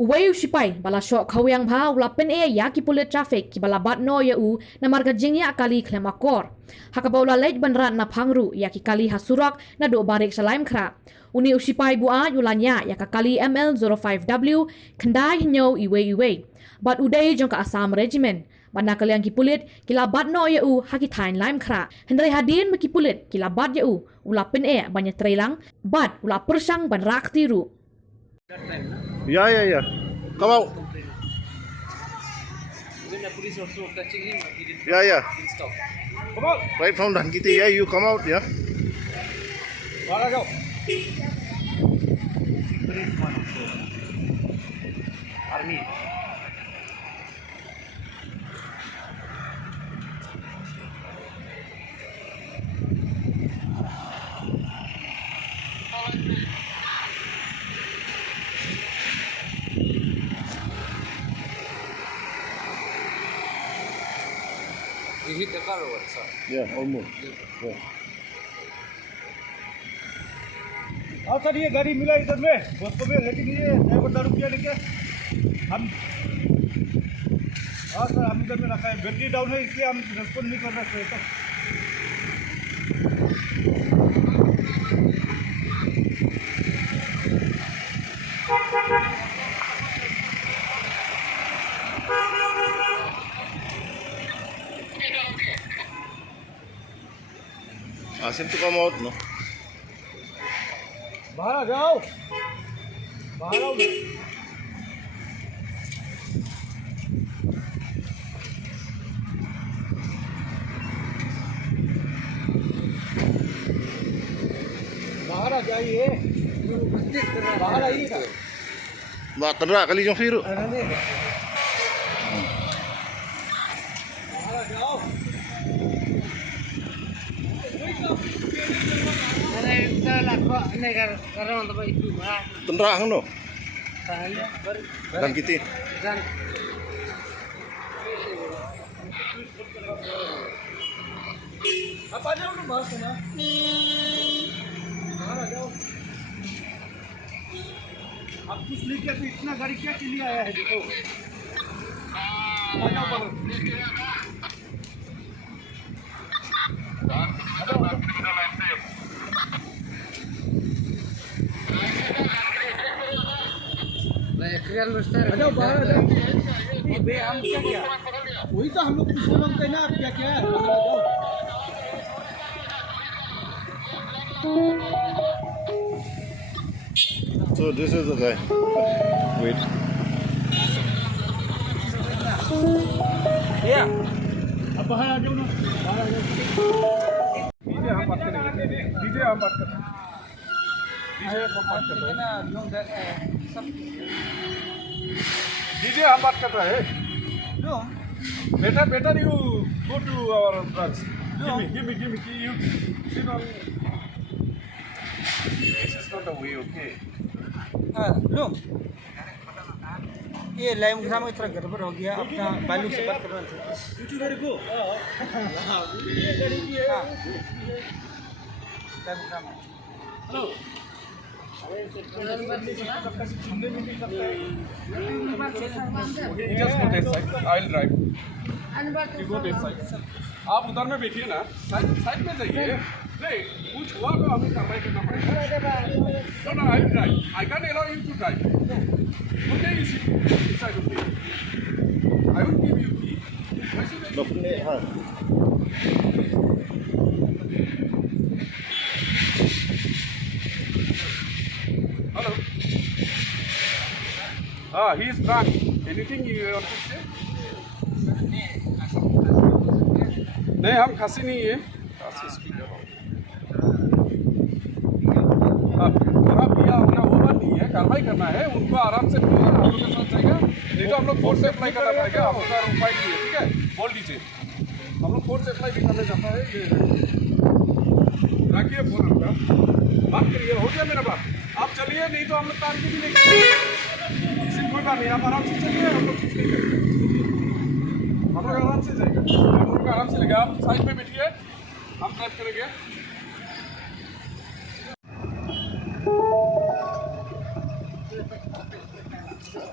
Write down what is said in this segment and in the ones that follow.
Uwayu Shipai bala shok khawang bha ula Pyneh ya ki Pulit traffic ki bala bat no ya u na marga jingya kali klemakor hakabaula leit banrat na phangru ya ki kali hasurak na do barik sa Laitumkhrah uni Shipai Buaid ulanya ya ka kali ML05W khandai hinyo iwe bat udai jong ka Assam regiment bana kalian ki Pulit kila bat no ya u haki thain Laitumkhrah hendrai hadin ki Pulit kila bat ya u ula Pyneh banya trailang bat ula persang ban raktiru. Yeah. Come out. When the police also touching him, he didn't. Yeah. Didn't stop. Come out. Right from Dhankiti. Yeah, you come out. Yeah. Where go? Army. He hit the car or what, sir? Yeah, almost. Yeah. हाँ sir ये गाड़ी मिला इधर में Bosco में लेकिन ये driver दारू पिया लेके हम हाँ सर हम इधर में रखा है बैटरी डाउन है इसलिए हम रेस्पॉन्ड नहीं कर रहे तो Ask him to come out, no? बाहर आ जाओ बाहर आओ बाहर आ जाइए बाहर आइए Ba tendrak kali jong firu. बाहर आ जाओ Tendrak kan no? Dhankiti. आप आ जाओ ना बाहर से ना बाहर आ जाओ आप कुछ नहीं किया तो इतना गाड़ी क्या के लिए आया है देखो आ जाओ बाहर आ जाओ बाहर आ जाओ बे हम क्या किया वही तो हम लोग पूछने लगते हैं ना आप क्या क्या है बाहर आ जाओ So this is the guy. Wait. भैया अब बाहर आ जाओ ना बाहर आ जाओ डीजे हम बात करेंगे डीजे हम बात करेंगे डीजे हम बात कर रहे हैं ना लोग सब डीजे हम बात कर रहे हैं बेटा you go to our branch give me you sit on this is not the way okay लो ये लाइमख्राह में इतना गड़बड़ हो गया अपना बालू से बात करना गाड़ी को ये गाड़ी की है लाइमख्राह में hello just go this side I'll drive you go this side आप उधर में बैठिए ना साइड में जाइए नहीं कुछ हुआ तो हमें कार्रवाई करना पड़ेगा no I'll drive I can't allow you to drive okay you sit inside okay I will give you key Bapne ha. hello he is drunk anything you want to say नहीं हम खासी नहीं है खासी स्पीकर खराब किया उनका वो बात नहीं है कार्रवाई करना है उनको आराम से हम लोग के साथ जाएगा नहीं तो हम लोग फोर्स से अप्लाई करना पड़ेगा हम उसका उपाय नहीं है ठीक है बोल दीजिए हम लोग फोर्स से अप्लाई भी करना चाहता है ये रखिए फोन आपका बात करिए हो गया मेरा बात आप चलिए नहीं तो हम लोग काम भी नहीं करेंगे किसी कोई बात नहीं आप आराम से चलिए हम लोग कुछ नहीं करेंगे हम लोग आराम से जाएंगे हम लोग आराम से लेंगे आप साइड पे बैठिए हम ड्राइव करेंगे What?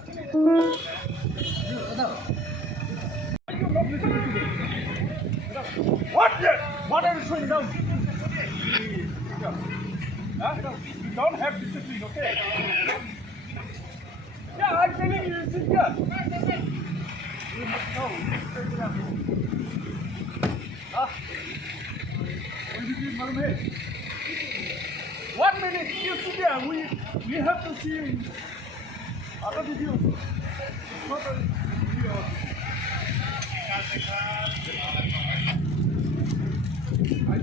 What are you showing down? Huh? You don't have discipline, okay? Yeah, I'm telling you, it's in here. You must know. Huh? What did you do, Malay? 1 minute, you sit there. We have to see other videos. Not a video. I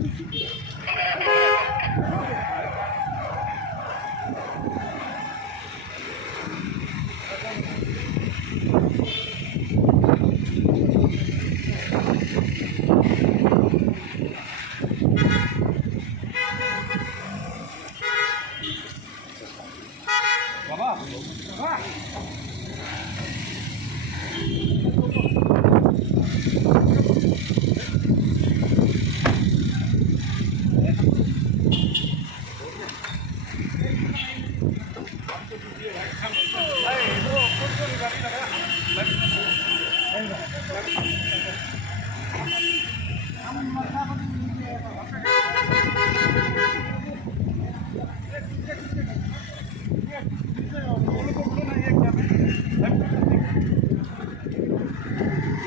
think